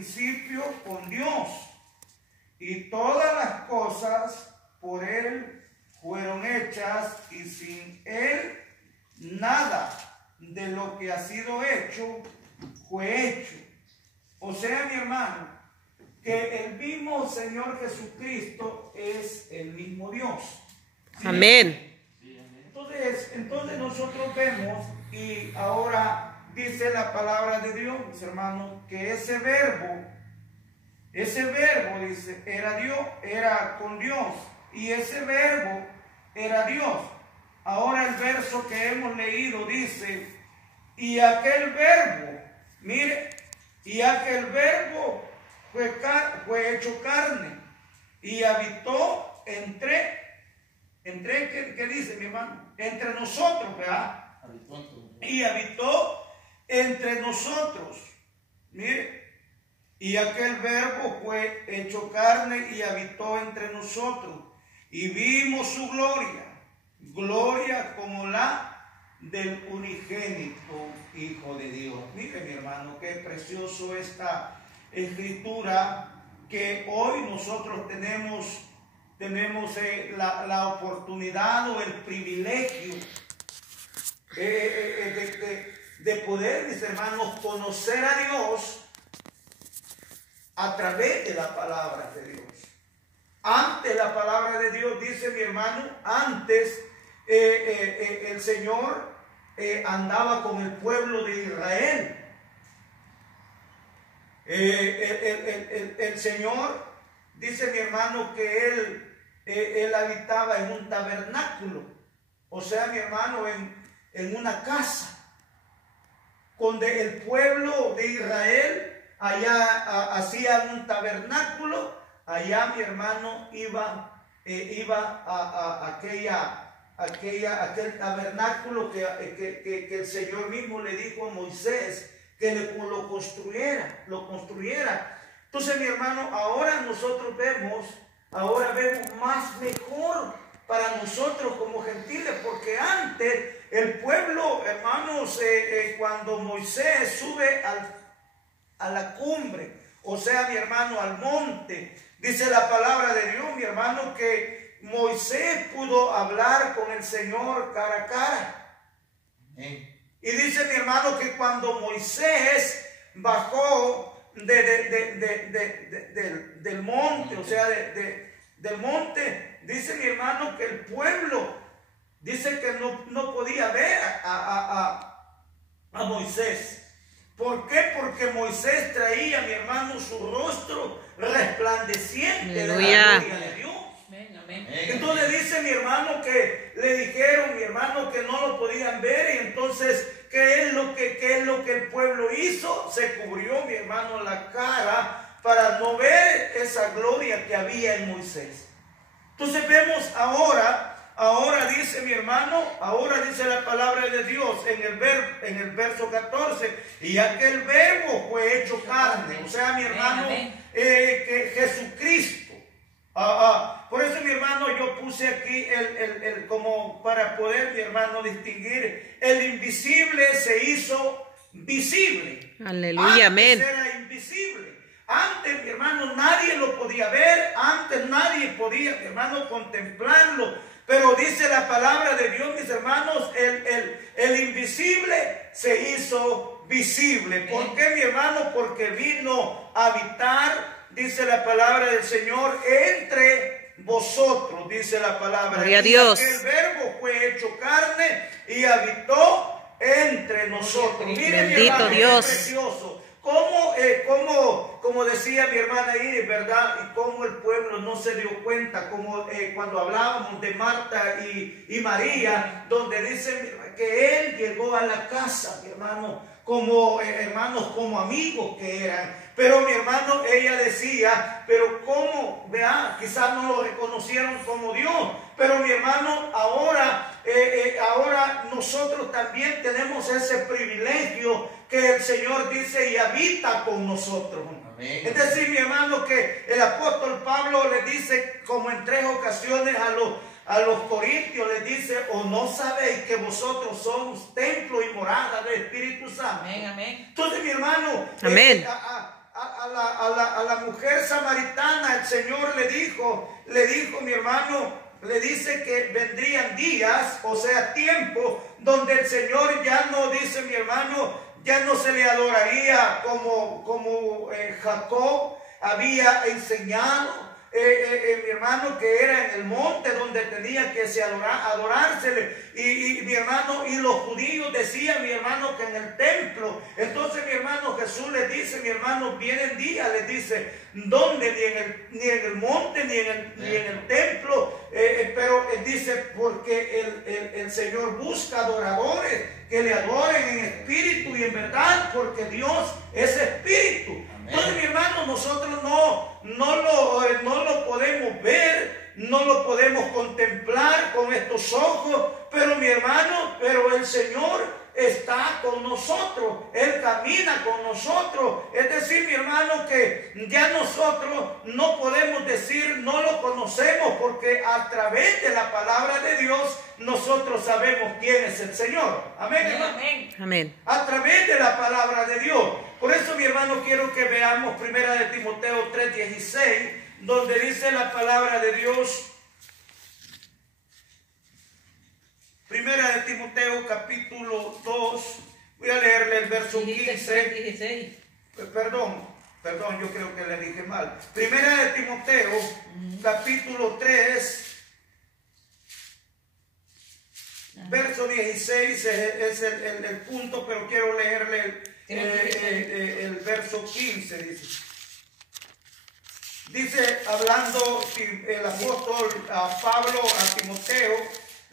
principio con Dios, y todas las cosas por Él fueron hechas, y sin Él nada de lo que ha sido hecho fue hecho. O sea, mi hermano, que el mismo Señor Jesucristo es el mismo Dios. ¿Sí? Amén. Entonces nosotros vemos, y ahora dice la palabra de Dios, mis hermanos, que ese verbo dice, era Dios, era con Dios, y ese verbo era Dios. Ahora el verso que hemos leído dice, y aquel verbo, mire, y aquel verbo fue hecho carne y habitó entre ¿qué dice, mi hermano? Entre nosotros, ¿verdad? Y habitó entre nosotros. Mire, y aquel verbo fue hecho carne y habitó entre nosotros. Y vimos su gloria como la del unigénito Hijo de Dios. Mire, mi hermano, qué precioso esta escritura, que hoy nosotros tenemos la oportunidad o el privilegio de poder, mis hermanos, conocer a Dios a través de la palabra de Dios. Antes la palabra de Dios, dice mi hermano, antes el Señor andaba con el pueblo de Israel. El Señor, dice mi hermano, que Él habitaba en un tabernáculo, o sea, mi hermano, en una casa, donde el pueblo de Israel allá hacía un tabernáculo. Allá, mi hermano, iba a aquel tabernáculo que el Señor mismo le dijo a Moisés que lo construyera. Entonces, mi hermano, ahora nosotros vemos más mejor para nosotros como gentiles, porque antes el pueblo, hermanos, cuando Moisés sube a la cumbre, o sea, mi hermano, al monte, dice la palabra de Dios, mi hermano, que Moisés pudo hablar con el Señor cara a cara. Y dice mi hermano que cuando Moisés bajó del monte, o sea, del monte, dice mi hermano que el pueblo, dice que no podía ver a Moisés. ¿Por qué? Porque Moisés traía, mi hermano, su rostro resplandeciente de la gloria de Dios. Entonces dice mi hermano que le dijeron, mi hermano, que no lo podían ver, y entonces ¿qué es lo que el pueblo hizo? Se cubrió, mi hermano, la cara para no ver esa gloria que había en Moisés. Entonces vemos ahora dice mi hermano, ahora dice la palabra de Dios en el verso 14, y aquel verbo fue hecho carne, o sea, mi hermano, que Jesucristo. Por eso, mi hermano, yo puse aquí como para poder, mi hermano, distinguir, el invisible se hizo visible. Aleluya, amén. Antes era invisible. Antes, mi hermano, nadie lo podía ver. Antes nadie podía, mi hermano, contemplarlo. Pero dice la palabra de Dios, mis hermanos, el invisible se hizo visible. ¿Por qué, mi hermano? Porque vino a habitar, dice la palabra del Señor, entre vosotros, dice la palabra. Gloria a Dios. El verbo fue hecho carne y habitó entre nosotros. Miren, bendito hermano, Dios. qué precioso. Como decía mi hermana Iris, ¿verdad? Y cómo el pueblo no se dio cuenta, como cuando hablábamos de Marta y María, donde dice que él llegó a la casa, mi hermano, como hermanos, como amigos que eran. Pero mi hermano, ella decía, pero cómo, vea, quizás no lo reconocieron como Dios. Pero mi hermano, ahora nosotros también tenemos ese privilegio que el Señor dice y habita con nosotros. Amén. Es decir, mi hermano, que el apóstol Pablo le dice como en 3 ocasiones a los corintios, les dice, o no sabéis que vosotros somos templo y morada del Espíritu Santo. Amén, amén. Entonces, mi hermano, amén. A a la mujer samaritana el Señor le dijo, mi hermano, le dice que vendrían días, o sea, tiempo, donde el Señor ya no, dice mi hermano, ya no se le adoraría como Jacob había enseñado. Mi hermano, que era en el monte donde tenía que adorársele, y mi hermano, y los judíos decían, mi hermano, que en el templo. Entonces mi hermano, Jesús les dice, mi hermano, vienen días, les dice, ¿dónde? Ni en el monte, ni en el templo, pero dice, porque el Señor busca adoradores que le adoren en espíritu y en verdad, porque Dios es espíritu. Entonces, mi hermano, nosotros no lo podemos ver, no lo podemos contemplar con estos ojos, pero mi hermano, pero el Señor está con nosotros, Él camina con nosotros. Es decir, mi hermano, que ya nosotros no podemos decir no lo conocemos, porque a través de la palabra de Dios nosotros sabemos quién es el Señor. Amén, hermano. Amén. A través de la palabra de Dios. Por eso, mi hermano, quiero que veamos 1 de Timoteo 3:16, donde dice la palabra de Dios. 1 de Timoteo capítulo 2, voy a leerle el verso 15. Perdón, yo creo que le dije mal. 1 de Timoteo capítulo 3, verso 16 es el punto, pero quiero leerle el verso 15. Dice, hablando el apóstol Pablo a Timoteo,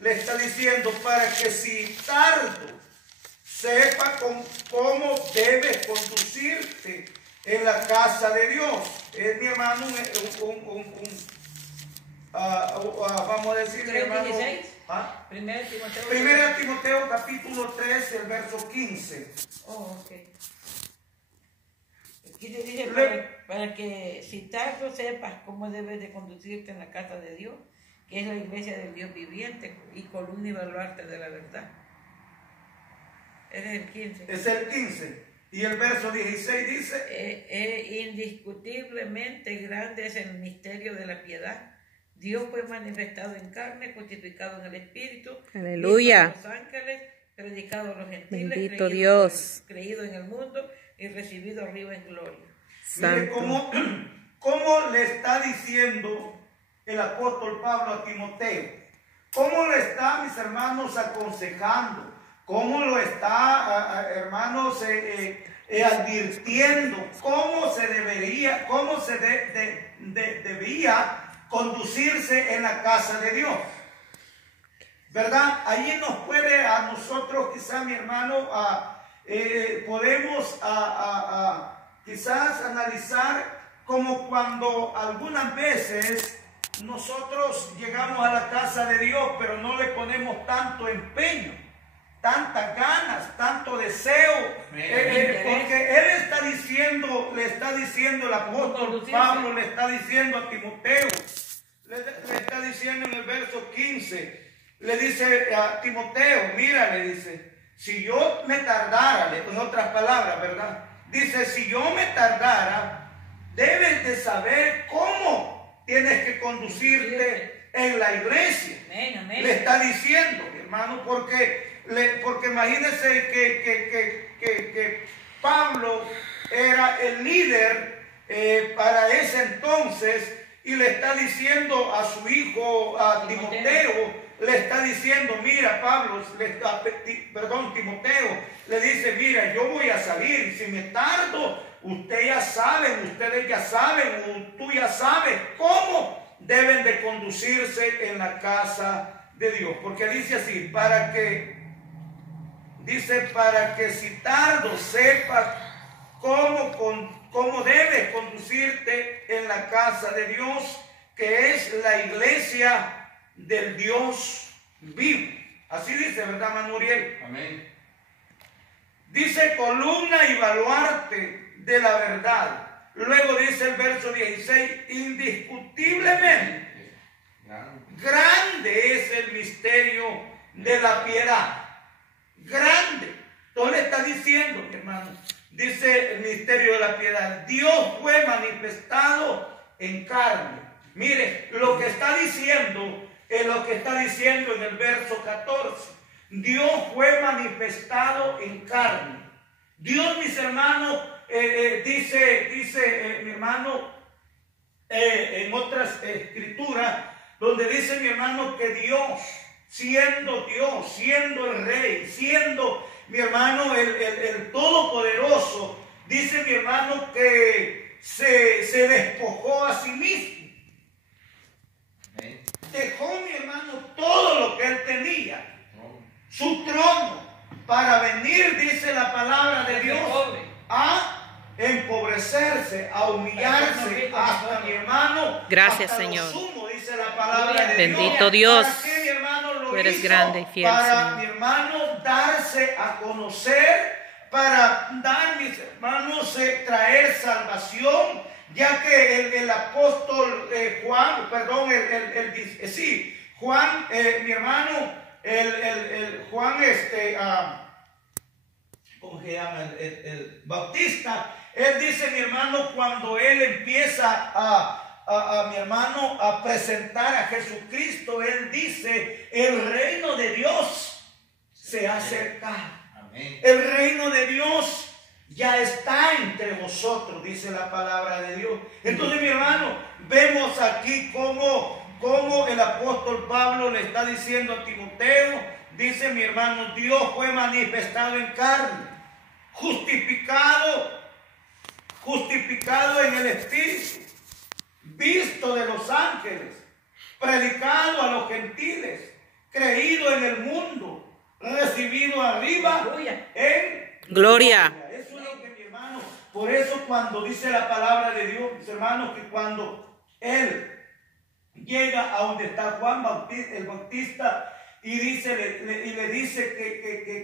le está diciendo, para que si tardo sepa cómo debes conducirte en la casa de Dios. Es, mi hermano, vamos a decir, mi hermano, 1 Timoteo capítulo 3, el verso 15. Oh, ok. Aquí dice, para que si tardo sepas cómo debes de conducirte en la casa de Dios, que es la iglesia del Dios viviente y columna y baluarte de la verdad. Es el 15. Es el 15. Y el verso 16 dice, indiscutiblemente grande es el misterio de la piedad. Dios fue manifestado en carne, justificado en el Espíritu. Aleluya. Visto a los ángeles, predicado a los gentiles. Bendito Dios. Creído en el mundo y recibido arriba en gloria. Mire cómo le está diciendo el apóstol Pablo a Timoteo. ¿Cómo le está, mis hermanos, aconsejando? ¿Cómo lo está, hermanos, advirtiendo? ¿Cómo se debía conducirse en la casa de Dios? ¿Verdad? Allí nos puede a nosotros, quizás, mi hermano, podemos quizás analizar como cuando algunas veces nosotros llegamos a la casa de Dios, pero no le ponemos tanto empeño, tantas ganas, tanto deseo, porque Él está diciendo, le está diciendo el apóstol Pablo, le está diciendo a Timoteo, le está diciendo en el verso 15, le dice a Timoteo, mira, le dice, si yo me tardara, en otras palabras, ¿verdad? Dice, si yo me tardara, debes de saber cómo tienes que conducirte en la iglesia. Amén. Le está diciendo, hermano, porque imagínense que Pablo era el líder para ese entonces, y le está diciendo a su hijo, a Timoteo, le está diciendo, mira, Timoteo, le dice, mira, yo voy a salir, si me tardo, ustedes ya saben, tú ya sabes cómo deben de conducirse en la casa de Dios. Porque dice así, para que si tardo sepas cómo debes conducirte en la casa de Dios, que es la iglesia del Dios vivo. Así dice, ¿verdad, Manuriel? Amén. Dice, columna y baluarte de la verdad. Luego dice el verso 16, indiscutiblemente grande es el misterio de la piedad. Grande. Entonces le está diciendo, mi hermano, dice el misterio de la piedad. Dios fue manifestado en carne. Mire, lo que está diciendo es lo que está diciendo en el verso 14. Dios fue manifestado en carne. Dios, mis hermanos, dice mi hermano, en otras escrituras, donde dice mi hermano que Dios, siendo el Rey, siendo mi hermano el Todopoderoso, dice mi hermano que se despojó a sí mismo. Dejó mi hermano todo lo que él tenía, su trono, para venir, dice la palabra de Dios, a empobrecerse, a humillarse hasta mi hermano. Gracias, hasta Señor. Lo sumo, dice la palabra de Bendito Dios. Dios. ¿Para qué, mi hermano, lo Tú eres hizo? grande y fiel, Para Señor. mi hermano darse a conocer, para dar, mis hermanos, traer salvación, ya que el apóstol Juan, perdón, Juan, mi hermano, Juan, ¿cómo se llama? El Bautista, él dice, mi hermano, cuando él empieza mi hermano, a presentar a Jesucristo, él dice, el reino de Dios se ha acercado. El reino de Dios ya está entre vosotros, dice la palabra de Dios. Entonces, mi hermano, vemos aquí cómo el apóstol Pablo le está diciendo a Timoteo, dice mi hermano, Dios fue manifestado en carne, justificado en el Espíritu, visto de los ángeles, predicado a los gentiles, creído en el mundo, recibido arriba en Gloria. Eso es lo que, mi hermano, por eso cuando dice la palabra de Dios, mis hermanos, que cuando él llega a donde está Juan Bautista, el Bautista, y le dice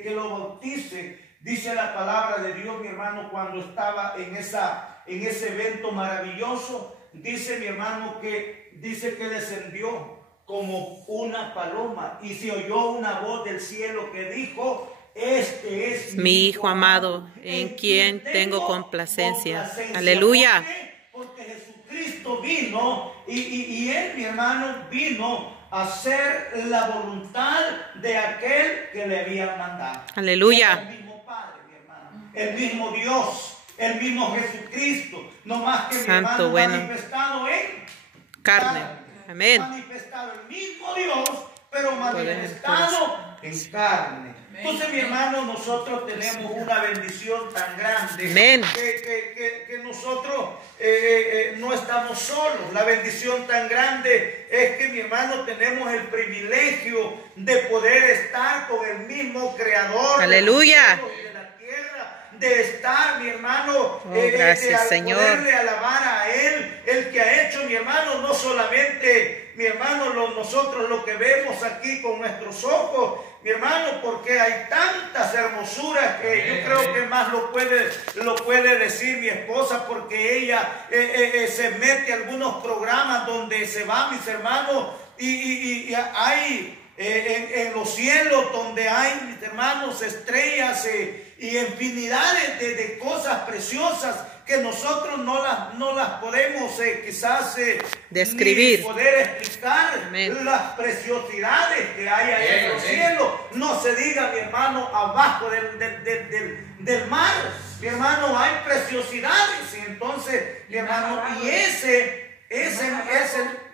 que lo bautice, dice la palabra de Dios, mi hermano, cuando estaba en ese evento maravilloso, dice mi hermano que dice que descendió como una paloma y se oyó una voz del cielo que dijo: este es mi Hijo amado, en quien tengo complacencia. Aleluya. Porque Jesucristo vino y él, mi hermano, vino a hacer la voluntad de aquel que le había mandado. Aleluya. El mismo Padre, mi hermano, el mismo Dios, el mismo Jesucristo, no más que mi Santo, hermano, bueno. manifestado en Carne. Amén. Manifestado el mismo Dios, pero manifestado en carne. Entonces, mi hermano, nosotros tenemos una bendición tan grande. Amén. Que nosotros no estamos solos. La bendición tan grande es que, mi hermano, tenemos el privilegio de poder estar con el mismo Creador. Aleluya. De los cielos y de la tierra, de estar, mi hermano, gracias, de Señor. poderle alabar a Él, el que ha hecho, mi hermano, no solamente, mi hermano, nosotros lo que vemos aquí con nuestros ojos, mi hermano, porque hay tantas hermosuras que yo creo que más lo puede decir mi esposa, porque ella se mete a algunos programas donde se va, mis hermanos, y hay en los cielos donde hay, mis hermanos, estrellas y infinidades de cosas preciosas que nosotros no las podemos quizás describir, ni poder explicar. Amén. Las preciosidades que hay ahí en los cielos. No se diga, mi hermano, abajo del mar, mi hermano, hay preciosidades. Y entonces, mi hermano, y ese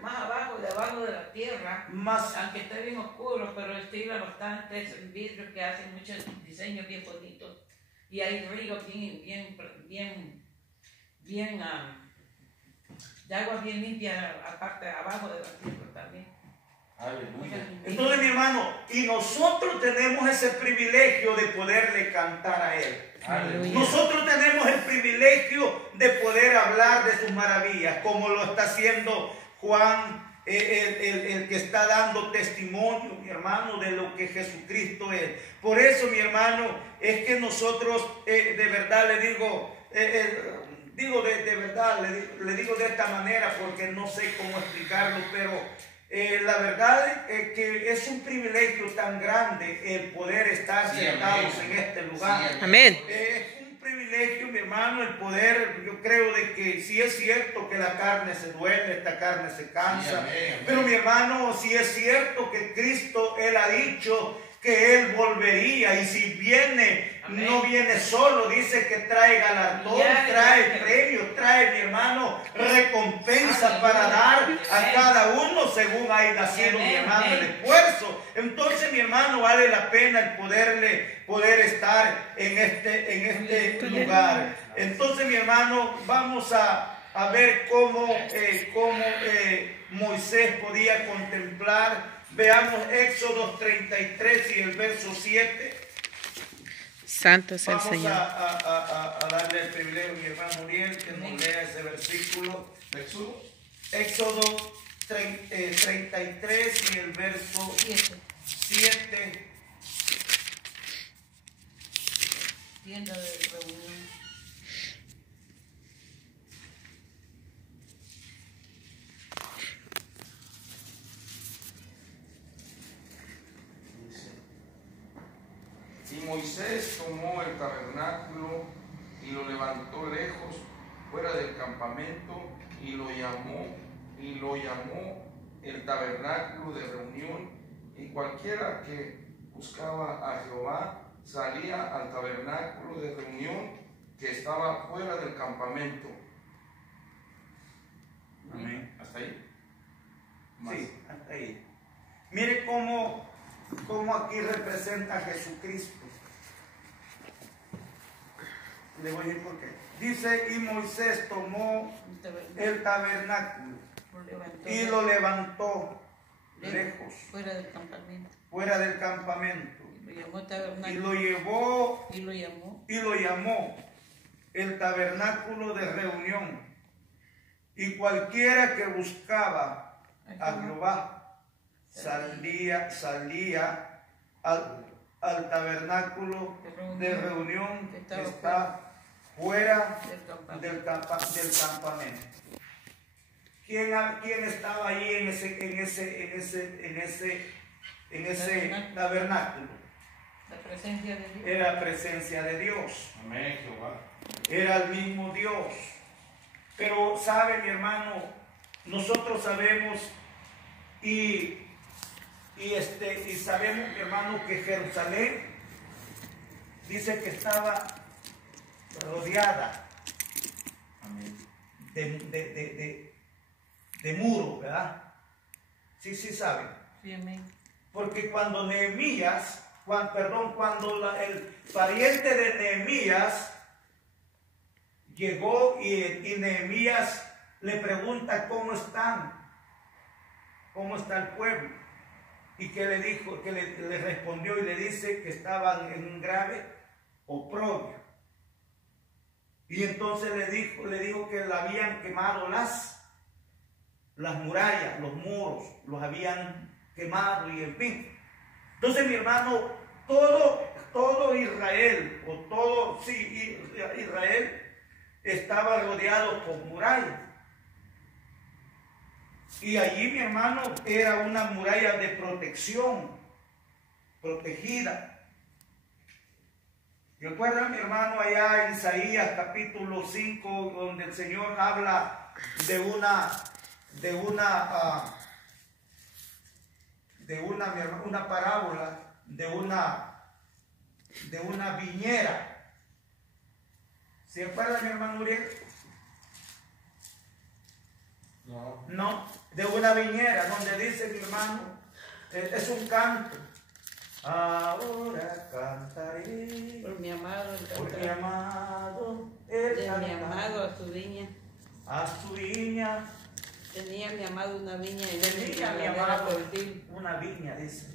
más abajo, debajo de la tierra, aunque está bien oscuro, pero estila bastantes vidrios que hacen muchos diseños bien bonitos, y hay ríos de agua bien limpia, aparte abajo de la tierra también. Aleluya. Entonces, mi hermano, y nosotros tenemos ese privilegio de poderle cantar a Él. Aleluya. Nosotros tenemos el privilegio de poder hablar de sus maravillas, como lo está haciendo Juan, el que está dando testimonio, mi hermano, de lo que Jesucristo es. Por eso, mi hermano, es que nosotros de verdad le digo, de verdad, le digo de esta manera porque no sé cómo explicarlo, pero la verdad es que es un privilegio tan grande el poder estar sentados en este lugar. Amén. Es un privilegio, mi hermano, el poder. Yo creo de que sí es cierto que la carne se duele, esta carne se cansa. Sí, amén. Pero mi hermano, sí es cierto que Cristo, Él ha dicho que Él volvería, y si viene, amén, no viene solo, dice que trae galardón, trae premios, trae, mi hermano, recompensa para dar a cada uno según haya sido, mi hermano, el esfuerzo. Entonces, mi hermano, vale la pena el poder estar en este lugar. Entonces, mi hermano, vamos a ver cómo Moisés podía contemplar. Veamos Éxodo 33 y el verso 7. Santo es el Vamos Señor. a darle el privilegio a mi hermano Uriel que nos lea ese versículo. Éxodo 33 y el verso 7. Tienda de reunión. Y Moisés tomó el tabernáculo y lo levantó lejos, fuera del campamento, y lo llamó el tabernáculo de reunión. Y cualquiera que buscaba a Jehová salía al tabernáculo de reunión que estaba fuera del campamento. Amén. ¿Hasta ahí? Sí, hasta ahí. Mire cómo aquí representa a Jesucristo. Le voy a decir por qué. Dice, y Moisés tomó el tabernáculo y lo levantó lejos, fuera del campamento. Fuera del campamento. Lo llamó tabernáculo. Y lo llevó Y lo llamó. y lo llamó el tabernáculo de reunión. Y cualquiera que buscaba a Jehová salía al tabernáculo de reunión que está fuera del campamento. ¿Quién estaba ahí en ese tabernáculo? La presencia de Dios. Era la presencia de Dios. Amén, Jehová. Era el mismo Dios. Pero sabe, mi hermano, nosotros sabemos y sabemos, mi hermano, que Jerusalén dice que estaba rodeada de muros, ¿verdad? Sí, saben. Sí, amén. Porque cuando Nehemías, cuando el pariente de Nehemías llegó y Nehemías le pregunta cómo está el pueblo, y que le dijo, que le respondió y le dice que estaban en un grave oprobio. Y entonces le dijo que le habían quemado las murallas, los muros, los habían quemado y en fin. Entonces, mi hermano, todo Israel, Israel estaba rodeado por murallas. Y allí, mi hermano, era una muralla de protección, protegida. ¿Recuerdan, mi hermano, allá en Isaías capítulo 5, donde el Señor habla de una parábola de una viñera? ¿Se acuerdan, mi hermano Uriel? No, de una viñera, donde dice, mi hermano, es un canto. Ahora cantaré Por mi amado, por mi amado, de mi amado a su viña. a su viña. Tenía mi amado una viña y Tenía mi amado una viña, dice.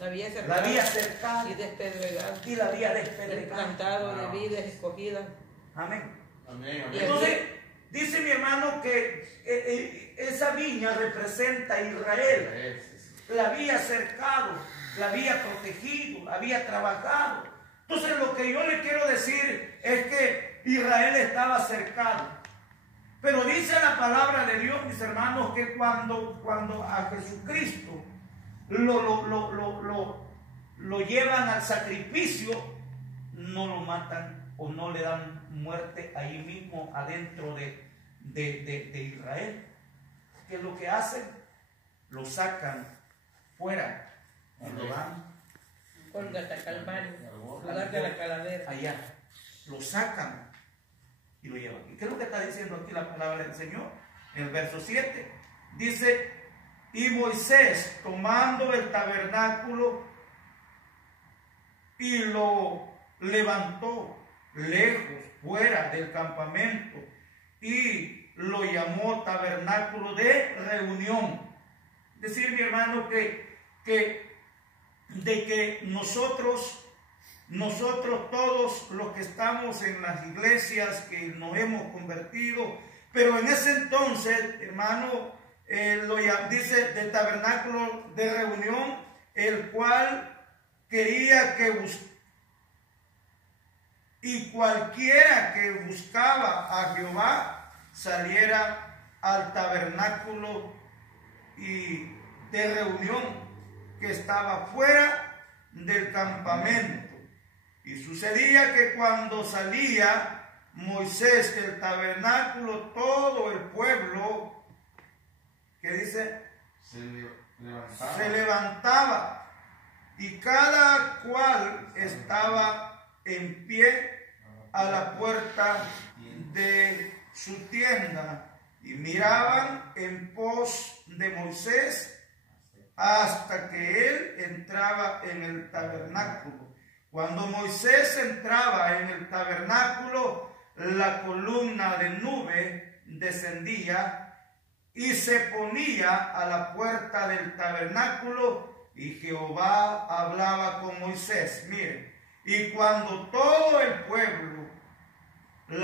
La había La había cercado y despedregado. y la había despedregado. Plantado de vides escogidas. Amén. Amén, Y amén. Entonces, dice mi hermano que esa viña representa a Israel. La había cercado, la había protegido, la había trabajado. Entonces, lo que yo le quiero decir es que Israel estaba cercado. Pero dice la palabra de Dios, mis hermanos, que cuando a Jesucristo lo llevan al sacrificio, no lo matan o no le dan muerte ahí mismo adentro de Israel. ¿Qué es lo que hacen? Lo sacan fuera y lo van. Cólgate a Calvario, lugar de la calavera. Allá. Lo sacan y lo llevan. ¿Y qué es lo que está diciendo aquí la palabra del Señor? En el verso 7 dice: y Moisés, tomando el tabernáculo, y lo levantó lejos, fuera del campamento, y lo llamó tabernáculo de reunión. Es decir, mi hermano, que nosotros todos los que estamos en las iglesias, que nos hemos convertido, pero en ese entonces, hermano, dice del tabernáculo de reunión, el cual quería y cualquiera que buscaba a Jehová saliera al tabernáculo y de reunión que estaba fuera del campamento. Y sucedía que cuando salía Moisés del tabernáculo, todo el pueblo, ¿qué dice? Se levantaba, y cada cual estaba en pie a la puerta de su tienda, y miraban en pos de Moisés hasta que él entraba en el tabernáculo. Cuando Moisés entraba en el tabernáculo, la columna de nube descendía y se ponía a la puerta del tabernáculo, y Jehová hablaba con Moisés. Miren, y cuando todo el pueblo, el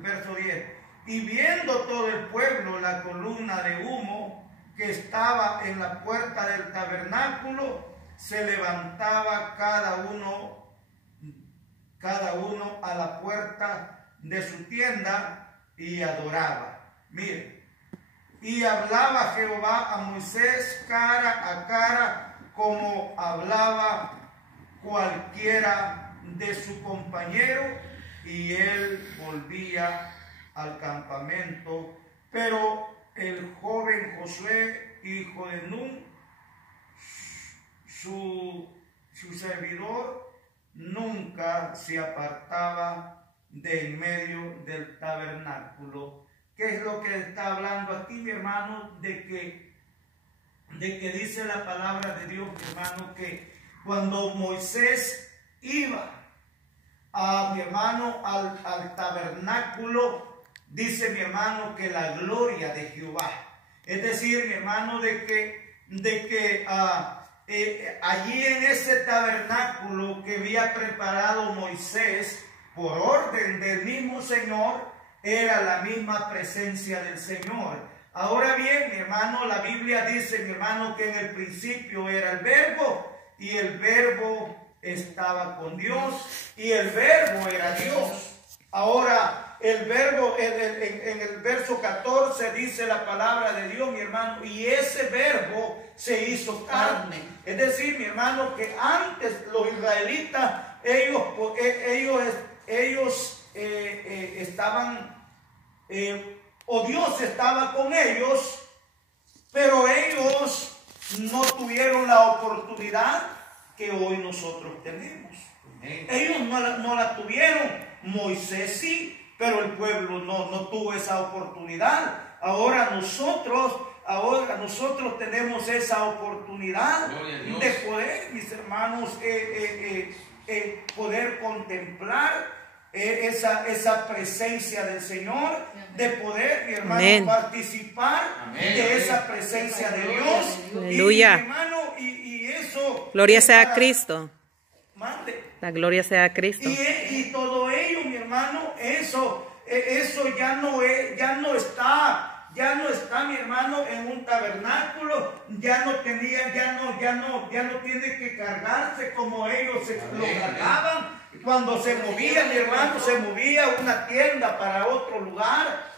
verso 10, y viendo todo el pueblo la columna de humo que estaba en la puerta del tabernáculo, se levantaba cada uno a la puerta de su tienda y adoraba. Mire, y hablaba Jehová a Moisés cara a cara, como hablaba cualquiera de su compañero, y él volvía al campamento. Pero el joven Josué, hijo de Nun, su servidor, nunca se apartaba de en medio del tabernáculo. ¿Qué es lo que está hablando aquí, mi hermano? De que dice la palabra de Dios, mi hermano, que cuando Moisés iba mi hermano, al tabernáculo, dice mi hermano que la gloria de Jehová, es decir, mi hermano, de que allí en ese tabernáculo que había preparado Moisés por orden del mismo Señor, era la misma presencia del Señor. Ahora bien, mi hermano, la Biblia dice, mi hermano, que en el principio era el Verbo, y el Verbo estaba con Dios, y el Verbo era Dios. Ahora, el Verbo, en el verso 14 dice la palabra de Dios, mi hermano, y ese Verbo se hizo carne. Es decir, mi hermano, que antes los israelitas, ellos estaban, o Dios estaba con ellos, pero ellos no tuvieron la oportunidad que hoy nosotros tenemos. Ellos no la tuvieron. Moisés sí, pero el pueblo no tuvo esa oportunidad. Ahora nosotros tenemos esa oportunidad de poder, mis hermanos, poder contemplar esa presencia del Señor, de poder, mi hermano, amén, participar de esa presencia de Dios. Aleluya. Y, mi hermano, y eso, gloria sea a Cristo. Mande. La gloria sea a Cristo. Y todo ello, mi hermano, eso ya no está, mi hermano, en un tabernáculo. Ya no tiene que cargarse como ellos lo cargaban. Cuando se movía, mi hermano, se movía una tienda para otro lugar.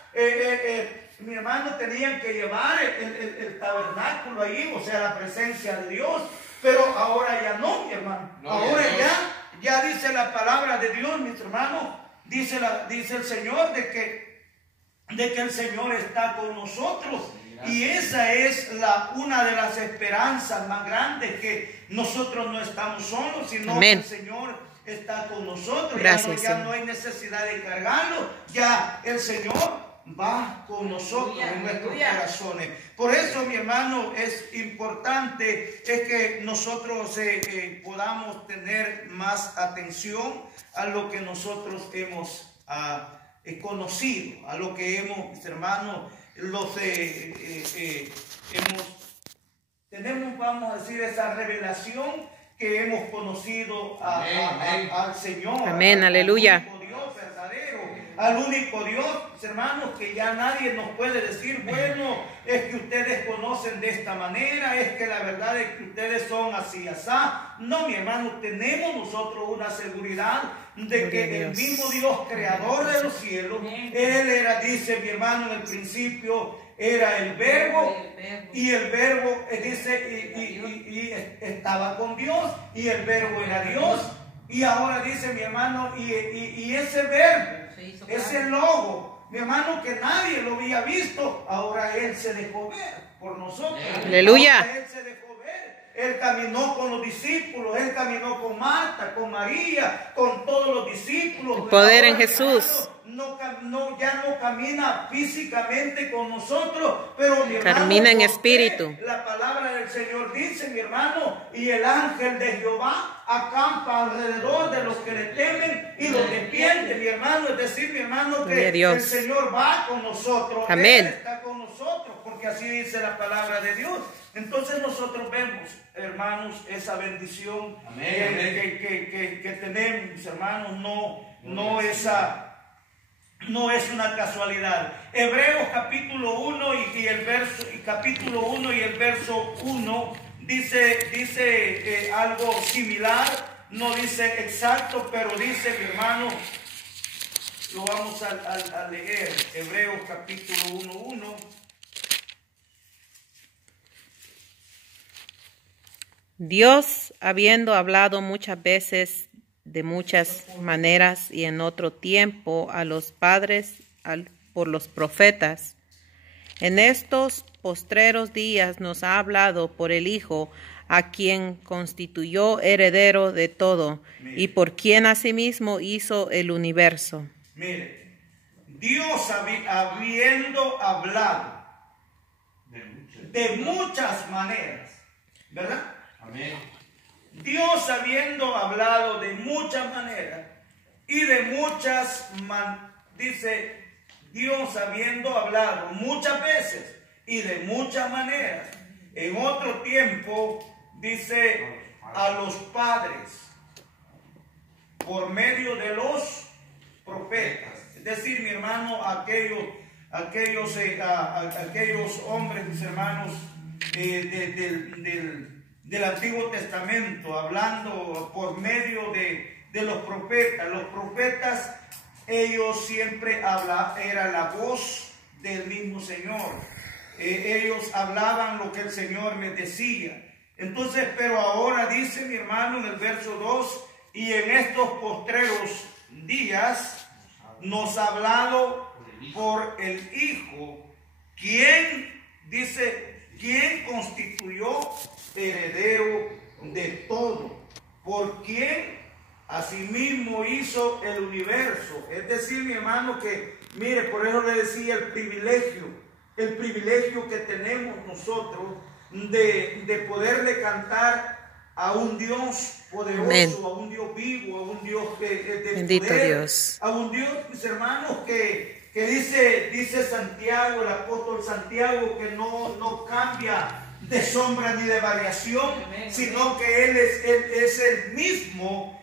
Mi hermano, tenían que llevar el tabernáculo ahí, o sea, la presencia de Dios. Pero ahora ya no, mi hermano. Ahora Ya dice la palabra de Dios, mis hermanos, dice el Señor de que el Señor está con nosotros. Y esa es una de las esperanzas más grandes, que nosotros no estamos solos, sino Amén. que el Señor está con nosotros. Gracias, ya no hay necesidad de cargarlo, ya el Señor va con nosotros en nuestros corazones. Por eso, mi hermano, es importante que nosotros podamos tener más atención a lo que nosotros hemos conocido, a lo que hemos, mis hermanos, tenemos, vamos a decir, esa revelación que hemos conocido al Señor. Amén, aleluya. Al único Dios verdadero, al único Dios, mis hermanos, que ya nadie nos puede decir, bueno, es que ustedes conocen de esta manera, es que la verdad es que ustedes son así, asá. No, mi hermano, tenemos nosotros una seguridad de que el mismo Dios, creador de los cielos, Él era, dice mi hermano, en el principio era el verbo, y el verbo dice y estaba con Dios, y el verbo era Dios. Y ahora dice mi hermano, y ese verbo, ese logo, mi hermano, que nadie lo había visto, ahora Él se dejó ver por nosotros. Aleluya. Ahora Él se dejó ver. Él caminó con los discípulos, Él caminó con Marta, con María, con todos los discípulos. El poder en Ahora, Jesús. Ya no camina físicamente con nosotros, pero mi hermano, camina en espíritu. La palabra del Señor dice, mi hermano, y el ángel de Jehová acampa alrededor de los que le temen y los defiende, mi hermano. Es decir, mi hermano, que el Señor va con nosotros. Amén. Él está con nosotros, porque así dice la palabra de Dios. Entonces nosotros vemos, hermanos, esa bendición que tenemos, mis hermanos, no es una casualidad. Hebreos capítulo 1 y el verso 1 dice algo similar, no dice exacto, pero dice, mi hermano, lo vamos a leer. Hebreos capítulo 1:1. Dios, habiendo hablado muchas veces, de muchas maneras y en otro tiempo a los padres por los profetas, en estos postreros días nos ha hablado por el Hijo, a quien constituyó heredero de todo. Mire, y por quien asimismo hizo el universo. Mire, Dios habiendo hablado de muchas maneras, ¿verdad? Amén. Dios habiendo hablado de muchas maneras y de muchas dice Dios habiendo hablado muchas veces y de muchas maneras, en otro tiempo dice a los padres por medio de los profetas, es decir, mi hermano, aquellos hombres, mis hermanos, del Antiguo Testamento, hablando por medio de los profetas. Los profetas, ellos siempre hablaban, era la voz del mismo Señor. Ellos hablaban lo que el Señor les decía. Entonces, pero ahora dice mi hermano en el verso 2, y en estos postreros días nos ha hablado por el Hijo, quien dice, quien constituyó heredero de todo, por quien asimismo hizo el universo. Es decir, mi hermano, que mire, por eso le decía el privilegio que tenemos nosotros de poderle cantar a un Dios poderoso, amén, a un Dios vivo, a un Dios de bendito poder, Dios, a un Dios, mis hermanos, que dice Santiago, el apóstol Santiago, que no cambia de sombra ni de variación, sino que Él es el mismo